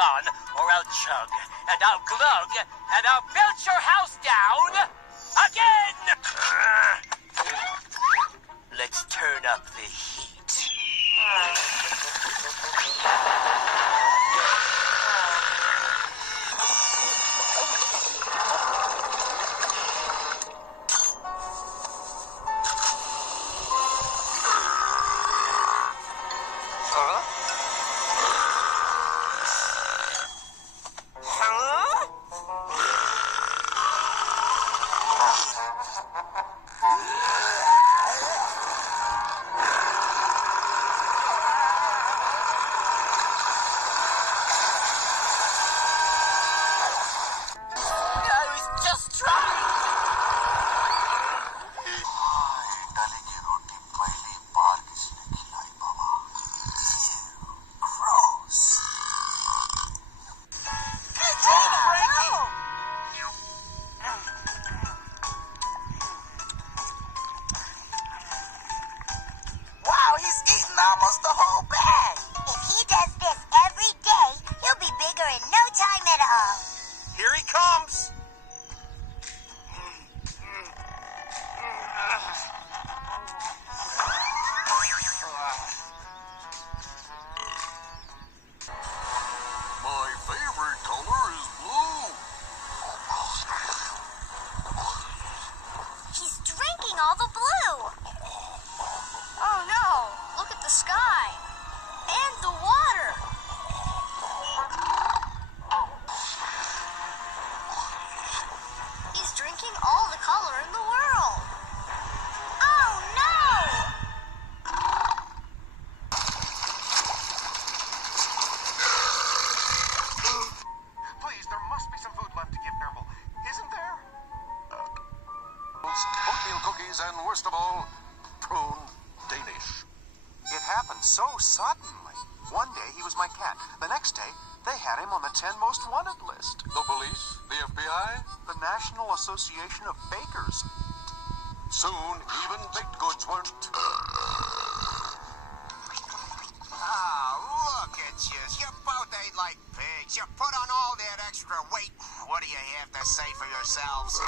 on, or I'll chug, and I'll glug, and I'll belch your house down again! Let's turn up the heat. Almost the whole bag. If he does this every day, he'll be bigger in no time at all. Here he comes. My favorite color is blue. He's drinking all the blue. Oh no, look at the sky. And the water. He's drinking all the color in the world. Oh no! Please, there must be some food left to give Nermal. Isn't there? Oatmeal cookies and, worst of all, prune Danish. It happened so suddenly. One day he was my cat. The next day, they had him on the 10 most wanted list. The police? The FBI? The National Association of Bakers. Soon, even baked goods weren't. Ah, look at you. You both ate like pigs. You put on all that extra weight. What do you have to say for yourselves?